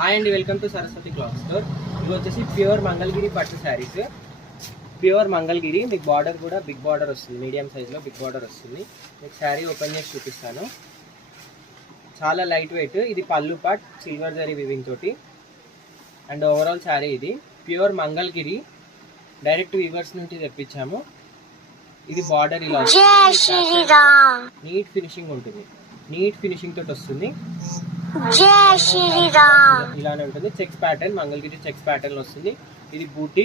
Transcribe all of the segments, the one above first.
Hi అండి, welcome to Saraswati cloth store. ఇవి వచ్చేసి ప్యూర్ మంగళగిరి పట్టు శారీస్. ప్యూర్ మంగళగిరి, మీకు బార్డర్ కూడా బిగ్ బార్డర్ వస్తుంది, మీడియం సైజ్లో బిగ్ బార్డర్ వస్తుంది. మీకు శారీ ఓపెన్ చేసి చూపిస్తాను. చాలా లైట్ వెయిట్. ఇది పళ్ళు పార్ట్ సిల్వర్ జరీ వివింగ్ తోటి అండ్ ఓవరాల్ శారీ ఇది ప్యూర్ మంగళగిరి, డైరెక్ట్ వీవర్స్ నుంచి తెప్పించాము. ఇది బార్డర్ ఇలా నీట్ ఫినిషింగ్ ఉంటుంది, నీట్ ఫినిషింగ్ తోటి వస్తుంది. ఇలానే ఉంటుంది. Checks pattern, Mangalagiri checks pattern వస్తుంది. ఇది బూటీ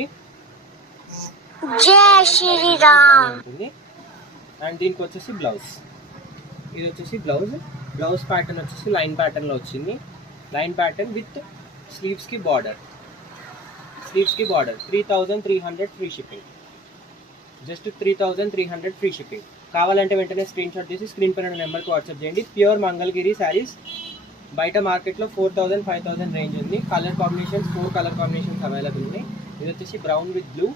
ఉంటుంది. అండ్ దీనికి వచ్చేసి బ్లౌజ్, ఇది వచ్చేసి బ్లౌజ్ ప్యాటర్న్ వచ్చేసి లైన్ ప్యాటర్న్ లో వచ్చింది. లైన్ ప్యాటర్న్ విత్ స్లీవ్స్ కి border 3300 free shipping. Just 3300 free shipping. కావాలంటే వెంటనే స్క్రీన్ షాట్ తీసి స్క్రీన్ పైన నెంబర్కి వాట్సాప్ చేయండి. ప్యూర్ మంగళగిరి శారీస్ బయట మార్కెట్లో 4000-5000 రేంజ్ ఉంది. Colour combinations 4 colour combinations available ఉన్నాయి. ఇది వచ్చేసి brown with blue.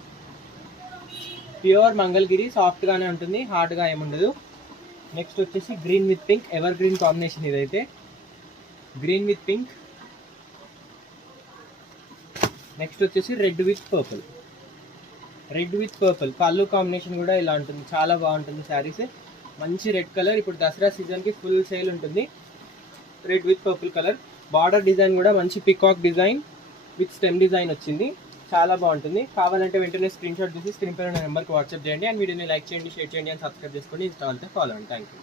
Pure Mangalagiri, సాఫ్ట్గానే ఉంటుంది, హార్డ్గా ఏముండదు. నెక్స్ట్ వచ్చేసి green with pink, evergreen combination. ఇదైతే గ్రీన్ విత్ పింక్. నెక్స్ట్ వచ్చేసి రెడ్ విత్ పర్పుల్. పళ్ళు కాంబినేషన్ కూడా ఇలా ఉంటుంది, చాలా బాగుంటుంది శారీస్. మంచి రెడ్ కలర్, ఇప్పుడు దసరా సీజన్కి ఫుల్ సేల్ ఉంటుంది. Red with purple colour. Border design కూడా మంచి peacock design with stem design వచ్చింది, చాలా బాగుంటుంది. కావాలంటే వెంటనే స్క్రీన్ షాట్ తీసి స్క్రీన్ పైన నెంబర్కి వాట్సాప్ చేయండి. అండ్ వీడియోని లైక్ చేయండి, షేర్ చేయండి, అండ్ సబ్స్క్రైబ్ చేసుకోండి. ఇన్స్టా అంతా ఫాలో అండి. Thank you.